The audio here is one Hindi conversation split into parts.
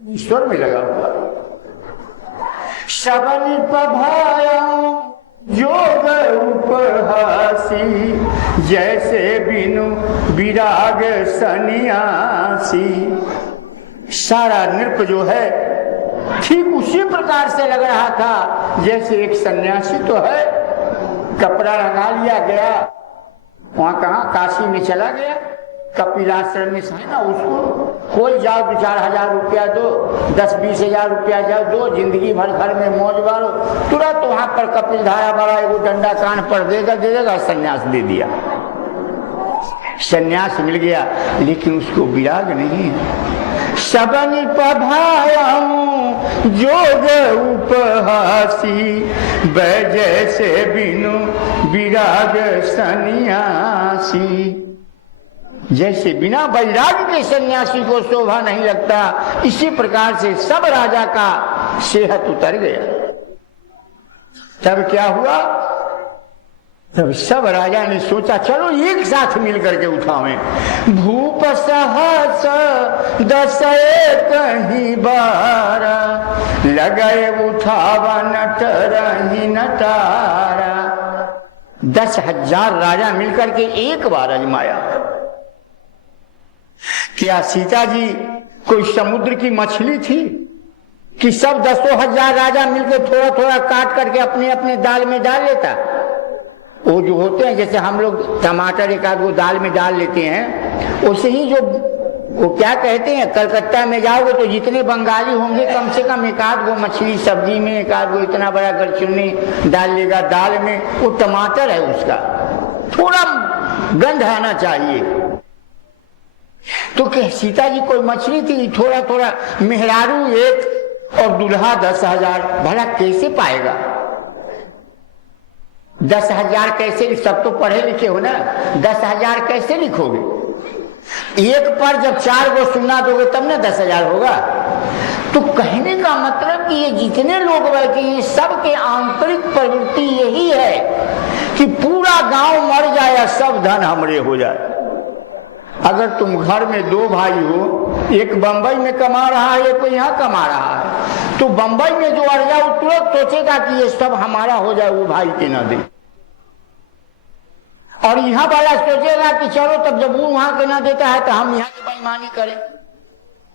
ईश्वर में लगा हुआ। सबन पभायं योग उपहासी, जैसे बिनु विराग सन्यासी। सारा नृप जो है ठीक उसी प्रकार से लग रहा था जैसे एक सन्यासी तो है, कपड़ा लगा लिया गया, वहां कहा काशी में चला गया, कपिलाश्रम में है ना, उसको कोई जाओ 2-4 हजार रुपया दो, 10-20 हजार रुपया जाओ दो, जिंदगी भर घर में मौज मारो, तुरंत वहां पर कपिल धारा वाला एगो डंडा कान पर देगा, सन्यास दे दिया, सन्यास मिल गया। लेकिन उसको विराग नहीं है। सबन पभायं जोग उपहासी, जैसे बिनु विराग सन्यासी। जैसे बिना वैराग्य के सन्यासी को शोभा नहीं लगता, इसी प्रकार से सब राजा का सेहत उतर गया। तब क्या हुआ? तब सब राजा ने सोचा चलो एक साथ मिलकर के उठावें। भूप सहस 10 कहीं बारा, लगाए उठावा नट रही नटारा। 10,000 राजा मिलकर के एक बार आजमाया। क्या सीता जी कोई समुद्र की मछली थी कि सब 10,000 राजा मिलकर थोड़ा थोड़ा काट करके अपने अपने दाल में डाल लेता? वो जो होते हैं जैसे हम लोग टमाटर एक आध वो दाल में डाल लेते हैं, उसे ही जो वो क्या कहते हैं, कलकत्ता में जाओगे तो जितने बंगाली होंगे कम से कम एक आध वो मछली सब्जी में, एक आध वो इतना बड़ा गलचुन्नी डाल लेगा दाल में, वो टमाटर है, उसका थोड़ा गंध आना चाहिए। तो क्या सीता जी कोई मछली थी? थोड़ा थोड़ा मेहरारू एक और दुल्हा 10,000, भला कैसे पाएगा? 10,000 कैसे? सब तो पढ़े लिखे हो ना, 10,000 कैसे लिखोगे? एक पर जब 4 को सुना दोगे तब ना 10,000 होगा। तो कहने का मतलब कि ये जितने लोग बैठे हैं सबके आंतरिक प्रवृत्ति यही है कि पूरा गांव मर जाए या सब धन हमरे हो जाए। अगर तुम घर में 2 भाई हो, एक बंबई में कमा रहा है, एक यहाँ कमा रहा है, तो बंबई में जो अर्जा वो तुरंत सोचेगा कि ये सब हमारा हो जाए, वो भाई के ना दे। और यहाँ वाला सोचेगा कि चलो तब जब वो वहां के ना देता है तो हम यहाँ की बेईमानी करें।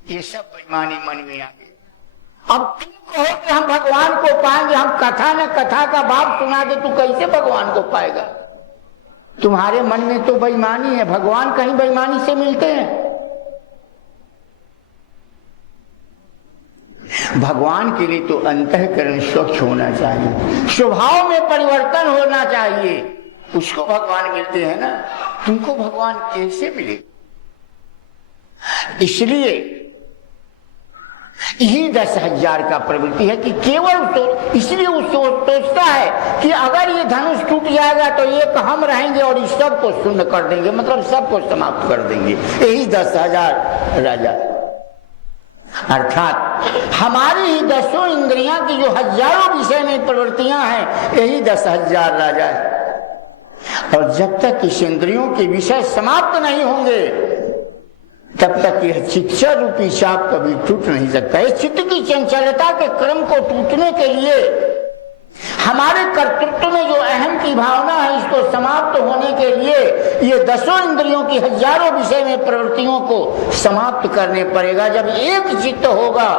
ये सब बेईमानी मन में आ गई। अब तुम कहो कि हम भगवान को पाएंगे, हम कथा न कथा का बाप सुना दे, तू कैसे भगवान को पाएगा? तुम्हारे मन में तो बेईमानी है, भगवान कहीं बेईमानी से मिलते हैं? भगवान के लिए तो अंतःकरण स्वच्छ होना चाहिए, स्वभाव में परिवर्तन होना चाहिए, उसको भगवान मिलते हैं ना। तुमको भगवान कैसे मिले? इसलिए यही 10,000 का प्रवृत्ति है कि केवल तो इसलिए वो सोचता है कि अगर ये धनुष टूट जाएगा तो एक हम रहेंगे और इस सबको शून्य कर देंगे, मतलब सबको समाप्त कर देंगे। यही 10,000 राजा, अर्थात हमारी ही 10 इंद्रियां की जो हजारों विषय में प्रवृत्तियां हैं, यही 10,000 राजा है। और जब तक इस इंद्रियों के विषय समाप्त नहीं होंगे तब तक यह चित्त रूपी चाप कभी टूट नहीं सकता। इस चित्त की चंचलता के क्रम को टूटने के लिए हमारे कर्तृत्व में जो अहम की भावना है, इसको समाप्त होने के लिए ये 10 इंद्रियों की हजारों विषय में प्रवृत्तियों को समाप्त करने पड़ेगा। जब एक चित्त होगा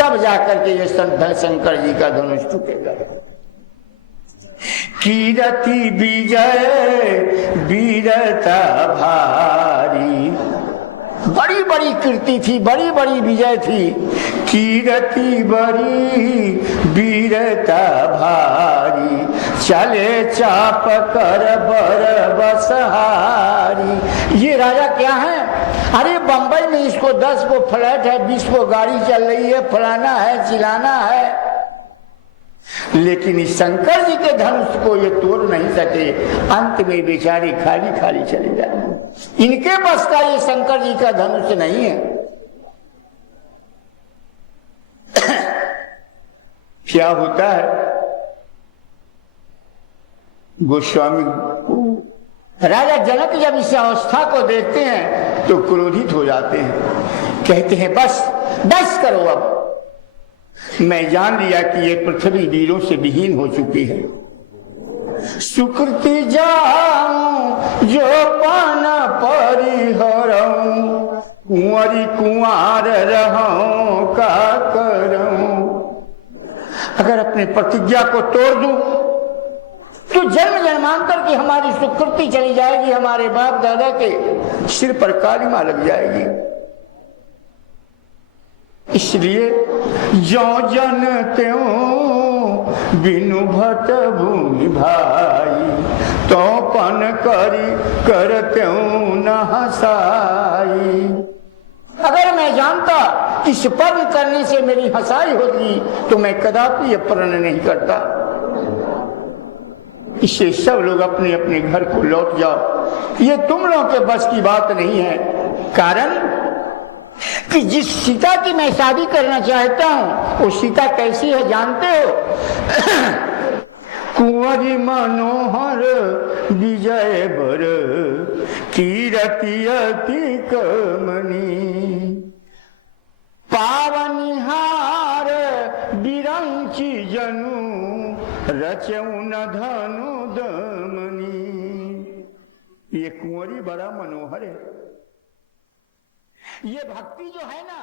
तब जाकर के ये शंकर जी का धनुष टूटेगा। कीरति विजय वीरता भारी, बड़ी बड़ी कीर्ति थी, बड़ी बड़ी विजय थी। कीरति बड़ी वीरता भारी, चले चाप कर बर बसहारी। ये राजा क्या है? अरे बंबई में इसको 10 को फ्लैट है, 20 को गाड़ी चल रही है, फलाना है, चिलाना है, लेकिन इस शंकर जी के धनुष को ये तोड़ नहीं सके। अंत में बेचारे खाली खाली चले जाए। इनके बस का ये शंकर जी का धनुष नहीं है। क्या होता है? गोस्वामी राजा जनक जब इस अवस्था को देखते हैं तो क्रोधित हो जाते हैं, कहते हैं बस बस करो अब। मैं जान लिया कि ये पृथ्वी वीरों से विहीन हो चुकी है। सुकृति जाऊं जो पाना परिहरऊं, कुंवरी कुंवार रहूं का करऊं। अगर अपनी प्रतिज्ञा को तोड़ दूं तो जन्म जन्मांतर की हमारी सुकृति चली जाएगी, हमारे बाप दादा के सिर पर कालिमा लग जाएगी। इसलिए जो जन त्यों बिनु भट भूमि भाई, तो पन करी करत्यों न हसाई। अगर मैं जानता इस पर्व करने से मेरी हंसाई होगी तो मैं कदापि यह प्रण नहीं करता। इससे सब लोग अपने अपने घर को लौट जाओ, ये तुम लोगों के बस की बात नहीं है। कारण कि जिस सीता की मैं शादी करना चाहता हूं वो सीता कैसी है जानते हो? कुंवरी मनोहर विजय बर, कीरति अति कमनी, पावनिहार बिरंची जनु, रचौन धनु दमनी। ये कुंवरी बड़ा मनोहर है। ये भक्ति जो है ना